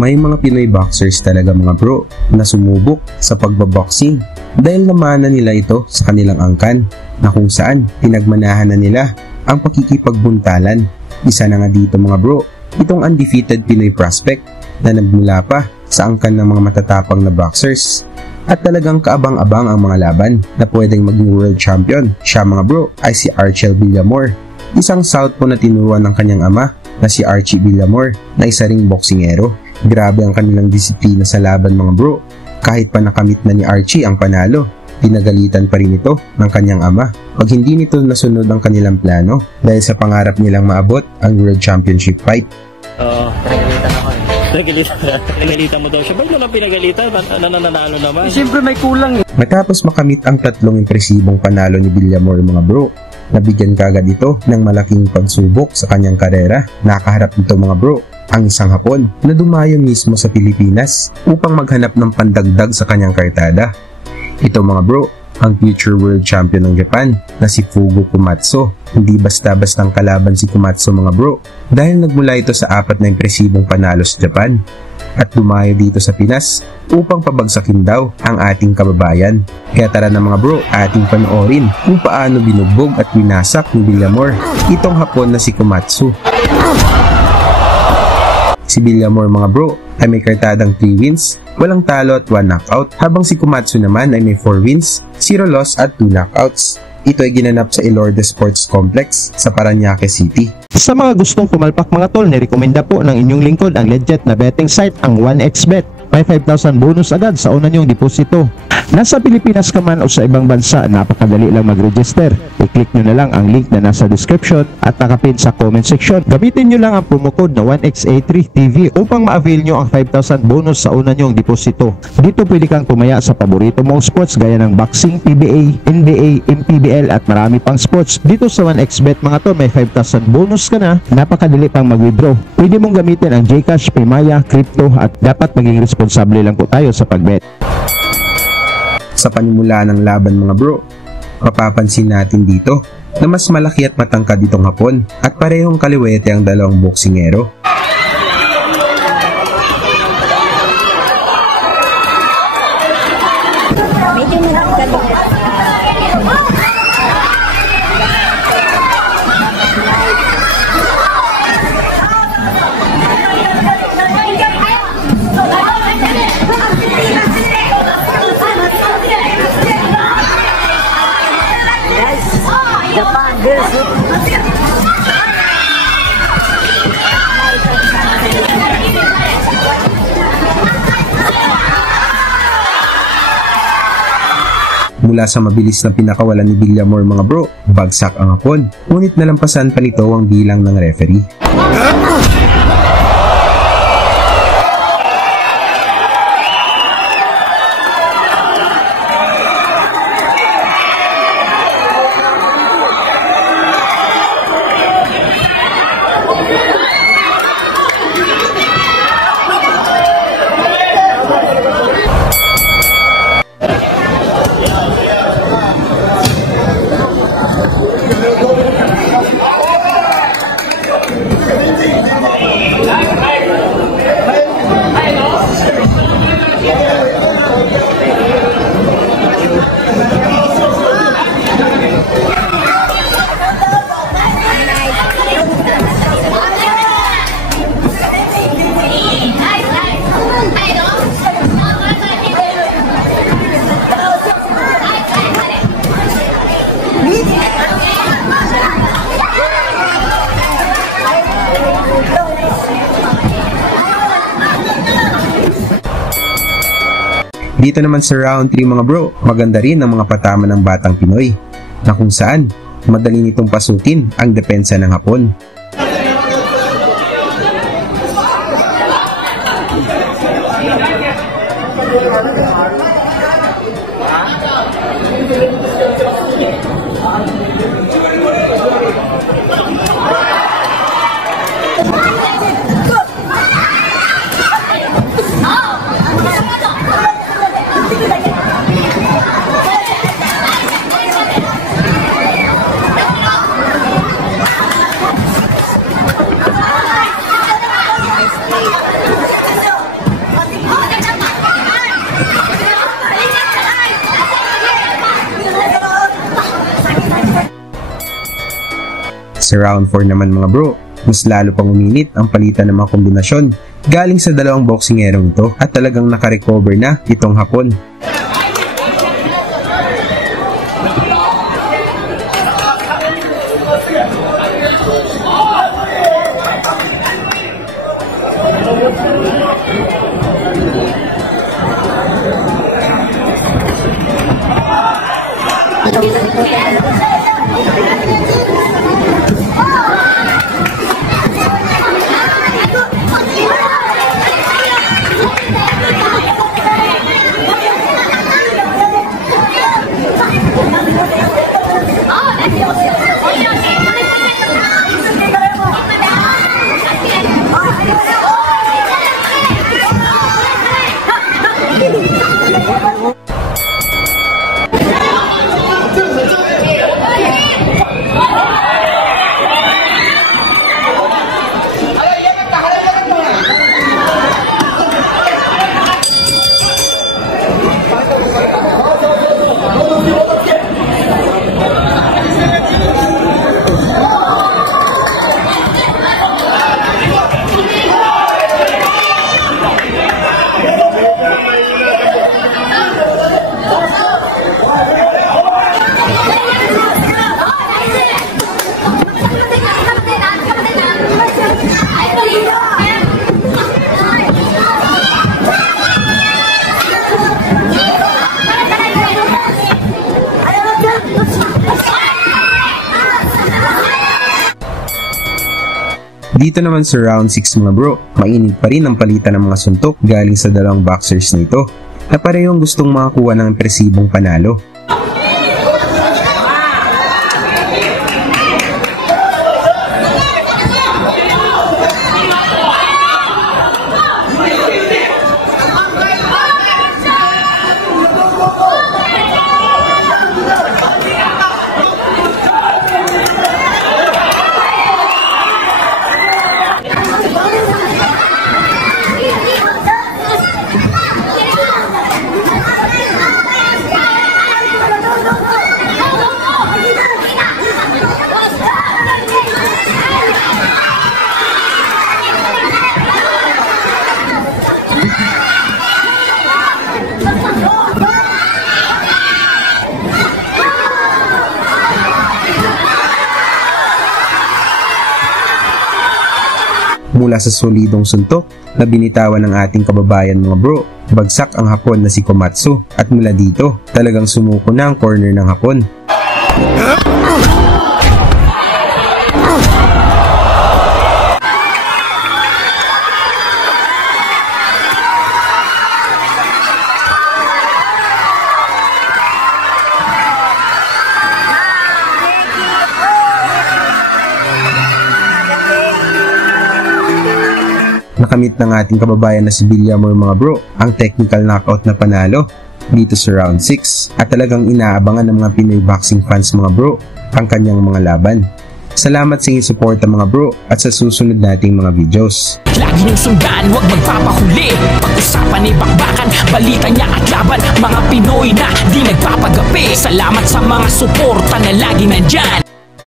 May mga Pinoy boxers talaga mga bro na sumubok sa pagbaboxing dahil namanan nila ito sa kanilang angkan na kung saan pinagmanahan na nila ang pakikipagbuntalan. Isa na nga dito mga bro, itong undefeated Pinoy prospect na nagmula pa sa angkan ng mga matatapang na boxers at talagang kaabang-abang ang mga laban na pwedeng maging world champion. Siya mga bro ay si Archel Villamor, isang southpaw na tinuruan ng kanyang ama na si Archie Villamor na isa ring boksingero. Grabe ang kanilang disiplina sa laban mga bro. Kahit pa nakamit na ni Archie ang panalo, pinagalitan pa rin ito ng kanyang ama pag hindi nito nasunod ang kanilang plano dahil sa pangarap nilang maabot ang World Championship fight. Pinagalitan ako. Pinagalitan mo daw siya. Ba't naman pinagalitan? Nananalo naman. Siyempre may kulang eh. Matapos makamit ang tatlong impresibong panalo ni Villamor mga bro, nabigyan kagad ito ng malaking pagsubok sa kanyang karera. Nakaharap nito mga bro ang isang Hapon na dumayo mismo sa Pilipinas upang maghanap ng pandagdag sa kanyang kartada. Ito mga bro, ang future world champion ng Japan na si Fugo Komatsu. Hindi basta-bastang kalaban si Komatsu mga bro dahil nagmula ito sa 4 na impresibong panalo sa Japan at dumayo dito sa Pinas upang pabagsakin daw ang ating kababayan. Kaya tara na mga bro, ating panoorin kung paano binugbog at winasak ni Villamor itong Hapon na si Komatsu. Si Villamor mga bro ay may kartadang 3 wins, walang talo at 1 knockout, habang si Komatsu naman ay may 4 wins, 0 loss at 2 knockouts. Ito ay ginanap sa Ilorde Sports Complex sa Parañaque City. Sa mga gustong pumalpak mga tol, nirekomenda po ng inyong lingkod ang legit na betting site, ang 1xBet. May 5,000 bonus agad sa una nyong deposito. Nasa Pilipinas ka man o sa ibang bansa, napakadali lang mag-register. I-click nyo na lang ang link na nasa description at nakapin sa comment section. Gamitin nyo lang ang promo code na 1XA3TV upang ma-avail nyo ang 5,000 bonus sa una nyong deposito. Dito pwede kang pumaya sa paborito mong sports gaya ng boxing, PBA, NBA, MPBL at marami pang sports. Dito sa 1xBet mga to, may 5,000 bonus ka na, napakadali pang mag-withdraw. Pwede mong gamitin ang Gcash, Paymaya, Crypto at dapat maging responsable lang po tayo sa pag-bet. Sa panimula ng laban mga bro, mapapansin natin dito na mas malaki at matangkad itong Hapon at parehong kaliwete ang dalawang boksingero. Mula sa mabilis na pinakawalan ni Villamor mga bro, bagsak ang Hapon, ngunit nalampasan pa nito ang bilang ng referee. Dito naman sa round 3 mga bro, maganda rin ang mga patama ng batang Pinoy na kung saan madali nitong pasukin ang depensa ng Hapon. Sa round 4 naman mga bro, mas lalo pang uminit ang palitan ng mga kombinasyon galing sa dalawang boksingerong ito at talagang nakarecover na itong Hapon. Dito naman sa round 6 mga bro, mainit pa rin ang palitan ng mga suntok galing sa dalawang boxers nito na parehong gustong makakuha ng impresibong panalo. Mula sa solidong suntok na binitawan ng ating kababayan mga bro, bagsak ang Hapon na si Komatsu at mula dito talagang sumuko na ang corner ng Hapon. Nakamit ng ating kababayan na si Villamor mga bro ang technical knockout na panalo dito sa round 6 at talagang inaabangan ng mga Pinoy boxing fans mga bro ang kanyang mga laban. Salamat sa inyong suporta mga bro at sa susunod nating mga videos. Lagi niyong sundan, huwag magpapahuli. Pag-usapan ay bakbakan, balita niya at laban. Mga Pinoy na di nagpapagapi. Salamat sa mga suporta na lagi nandyan.